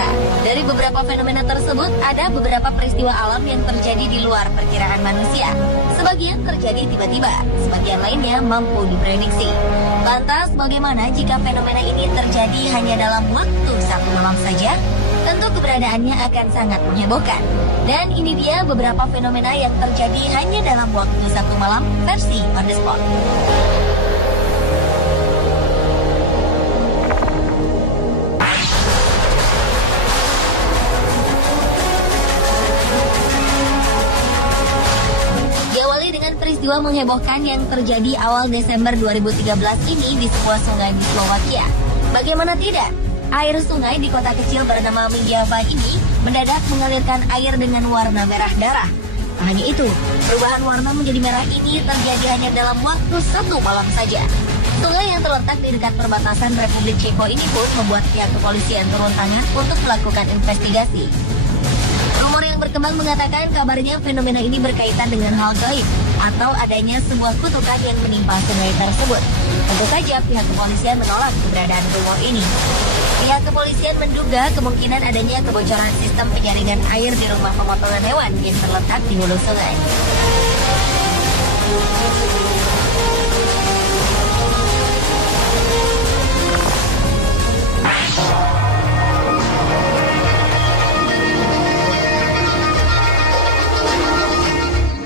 Jakarta. Dari beberapa fenomena tersebut, ada beberapa peristiwa alam yang terjadi di luar perkiraan manusia. Sebagian terjadi tiba-tiba, sebagian lainnya mampu diprediksi. Lantas, bagaimana jika fenomena ini terjadi hanya dalam waktu satu malam saja? Tentu keberadaannya akan sangat menghebohkan. Dan ini dia beberapa fenomena yang terjadi hanya dalam waktu satu malam versi on the spot. Diawali dengan peristiwa menghebohkan yang terjadi awal Desember 2013 ini di sebuah sungai di Slovakia. Bagaimana tidak? Air sungai di kota kecil bernama Mijava ini mendadak mengalirkan air dengan warna merah darah. Tak hanya itu, perubahan warna menjadi merah ini terjadi hanya dalam waktu satu malam saja. Sungai yang terletak di dekat perbatasan Republik Ceko ini pun membuat pihak kepolisian turun tangan untuk melakukan investigasi. Rumor yang berkembang mengatakan kabarnya fenomena ini berkaitan dengan hal gaib atau adanya sebuah kutukan yang menimpa sungai tersebut. Tentu saja pihak kepolisian menolak keberadaan rumor ini. Pihak kepolisian menduga kemungkinan adanya kebocoran sistem penyaringan air di rumah pemotongan hewan yang terletak di hulu sungai.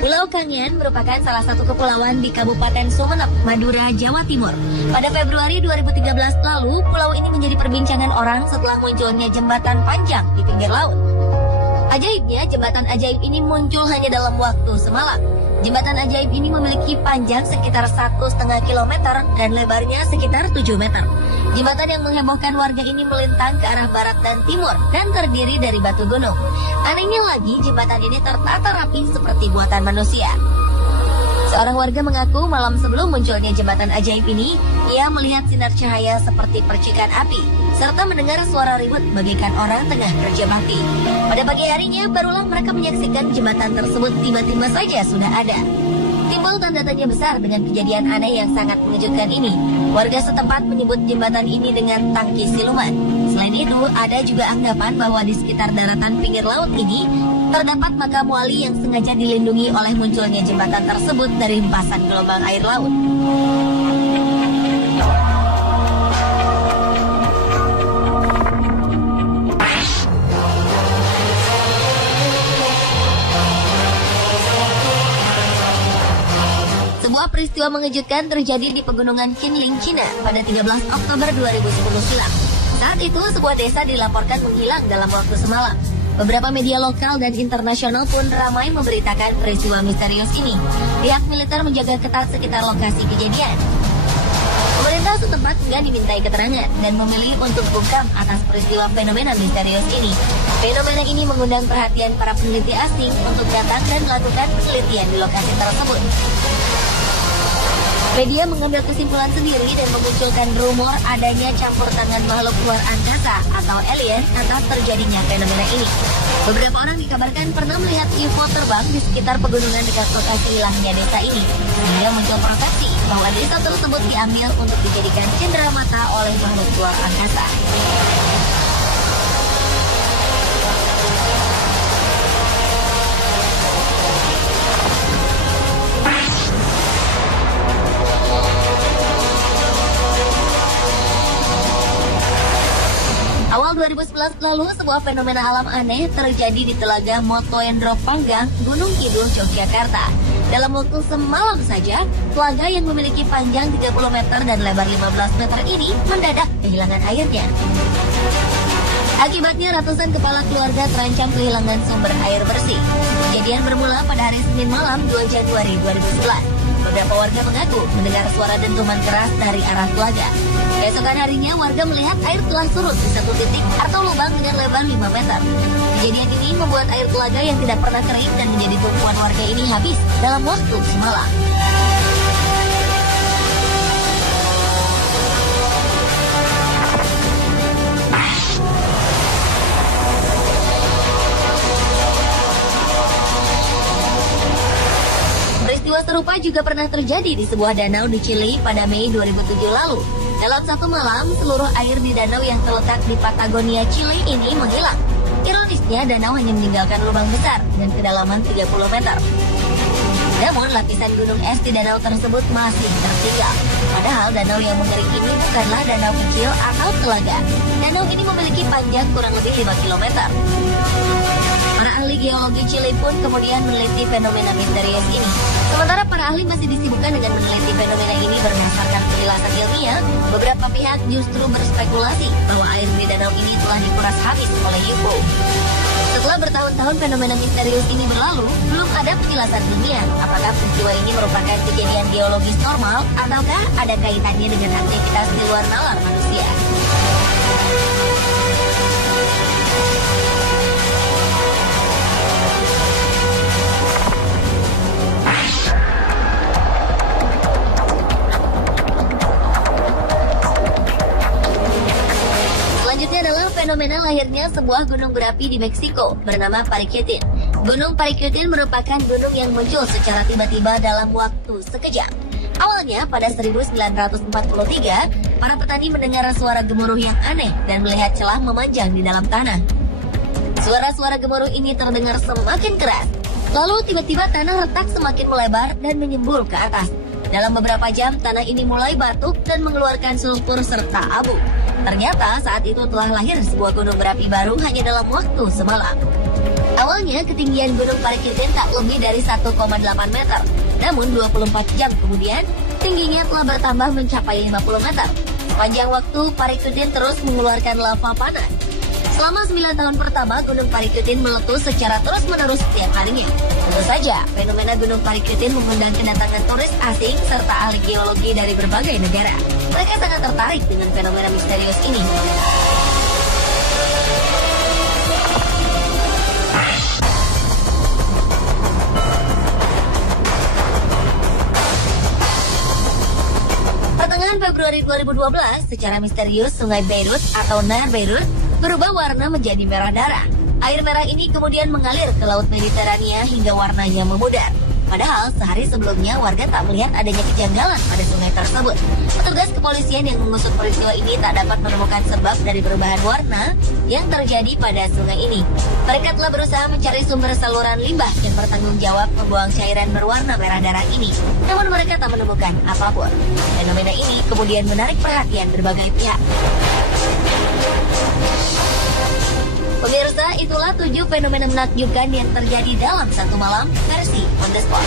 Pulau Kangen merupakan salah satu kepulauan di Kabupaten Sumeneb, Madura, Jawa Timur. Pada Februari 2013 lalu, pulau ini menjadi perbincangan orang setelah munculnya jembatan panjang di pinggir laut. Ajaibnya, jembatan ajaib ini muncul hanya dalam waktu semalam. Jembatan ajaib ini memiliki panjang sekitar 1,5 kilometer dan lebarnya sekitar 7 meter. Jembatan yang menghebohkan warga ini melintang ke arah barat dan timur dan terdiri dari batu gunung. Anehnya lagi, jembatan ini tertata rapi seperti buatan manusia. Seorang warga mengaku malam sebelum munculnya jembatan ajaib ini, ia melihat sinar cahaya seperti percikan api, serta mendengar suara ribut bagaikan orang tengah kerja bakti. Pada pagi harinya, barulah mereka menyaksikan jembatan tersebut tiba-tiba saja sudah ada. Timbul tanda tanya besar dengan kejadian aneh yang sangat mengejutkan ini. Warga setempat menyebut jembatan ini dengan tangki siluman. Selain itu, ada juga anggapan bahwa di sekitar daratan pinggir laut ini terdapat makam wali yang sengaja dilindungi oleh munculnya jembatan tersebut dari hempasan gelombang air laut. Sebuah peristiwa mengejutkan terjadi di pegunungan Qinling, Cina pada 13 Oktober 2010 silam. Saat itu, sebuah desa dilaporkan menghilang dalam waktu semalam. Beberapa media lokal dan internasional pun ramai memberitakan peristiwa misterius ini. Pihak militer menjaga ketat sekitar lokasi kejadian. Pemerintah setempat enggan dimintai keterangan dan memilih untuk bungkam atas peristiwa fenomena misterius ini. Fenomena ini mengundang perhatian para peneliti asing untuk datang dan melakukan penelitian di lokasi tersebut. Media mengambil kesimpulan sendiri dan memunculkan rumor adanya campur tangan makhluk luar angkasa atau alien atas terjadinya fenomena ini. Beberapa orang dikabarkan pernah melihat UFO terbang di sekitar pegunungan dekat lokasi hilangnya desa ini. Sehingga muncul persepsi bahwa desa tersebut diambil untuk dijadikan cenderamata oleh makhluk luar angkasa. Awal 2011 lalu, sebuah fenomena alam aneh terjadi di Telaga Motoendro Panggang, Gunung Kidul, Yogyakarta. Dalam waktu semalam saja, telaga yang memiliki panjang 30 meter dan lebar 15 meter ini mendadak kehilangan airnya. Akibatnya ratusan kepala keluarga terancam kehilangan sumber air bersih. Kejadian bermula pada hari Senin malam 2 Januari 2011. Beberapa warga mengaku mendengar suara dentuman keras dari arah telaga. Keesokan harinya, warga melihat air telah surut di satu titik atau lubang dengan lebar 5 meter. Kejadian ini membuat air telaga yang tidak pernah kering dan menjadi tumpuan warga ini habis dalam waktu semalam. Peristiwa serupa juga pernah terjadi di sebuah danau di Chili pada Mei 2007 lalu. Dalam satu malam, seluruh air di danau yang terletak di Patagonia, Chili ini menghilang. Ironisnya, danau hanya meninggalkan lubang besar dengan kedalaman 30 meter. Namun, lapisan gunung es di danau tersebut masih tertinggal. Padahal danau yang mengering ini bukanlah danau kecil atau telaga. Danau ini memiliki panjang kurang lebih 5 km. Para ahli geologi Chili pun kemudian meneliti fenomena misterius ini. Sementara para ahli masih disibukkan dengan meneliti fenomena ini berdasarkan penjelasan ilmiah, beberapa pihak justru berspekulasi bahwa air di danau ini telah dikuras habis oleh UFO. Setelah bertahun-tahun fenomena misterius ini berlalu, belum ada penjelasan ilmiah apakah peristiwa ini merupakan kejadian geologis normal ataukah ada kaitannya dengan aktivitas di luar nalar manusia. Selanjutnya adalah fenomena lahirnya sebuah gunung berapi di Meksiko bernama Paricutin. Gunung Paricutin merupakan gunung yang muncul secara tiba-tiba dalam waktu sekejap. Awalnya pada 1943, para petani mendengar suara gemuruh yang aneh dan melihat celah memanjang di dalam tanah. Suara-suara gemuruh ini terdengar semakin keras. Lalu tiba-tiba tanah retak semakin melebar dan menyembur ke atas. Dalam beberapa jam, tanah ini mulai batuk dan mengeluarkan sulfur serta abu. Ternyata saat itu telah lahir sebuah gunung berapi baru hanya dalam waktu semalam. Awalnya ketinggian gunung Paricutin tak lebih dari 1,8 meter. Namun 24 jam kemudian, tingginya telah bertambah mencapai 50 meter. Sepanjang waktu, Paricutin terus mengeluarkan lava panas. Selama 9 tahun pertama, Gunung Paricutin meletus secara terus-menerus setiap harinya. Tentu saja, fenomena Gunung Paricutin mengundang kedatangan turis asing serta ahli geologi dari berbagai negara. Mereka sangat tertarik dengan fenomena misterius ini. Pertengahan Februari 2012, secara misterius Sungai Beirut atau Nahar Beirut berubah warna menjadi merah darah. Air merah ini kemudian mengalir ke Laut Mediterania hingga warnanya memudar. Padahal sehari sebelumnya warga tak melihat adanya kejanggalan pada sungai tersebut. Petugas kepolisian yang mengusut peristiwa ini tak dapat menemukan sebab dari perubahan warna yang terjadi pada sungai ini. Mereka telah berusaha mencari sumber saluran limbah yang bertanggung jawab membuang cairan berwarna merah darah ini. Namun mereka tak menemukan apapun. Fenomena ini kemudian menarik perhatian berbagai pihak. Pemirsa, itulah 7 fenomena menakjubkan yang terjadi dalam satu malam versi On The Spot.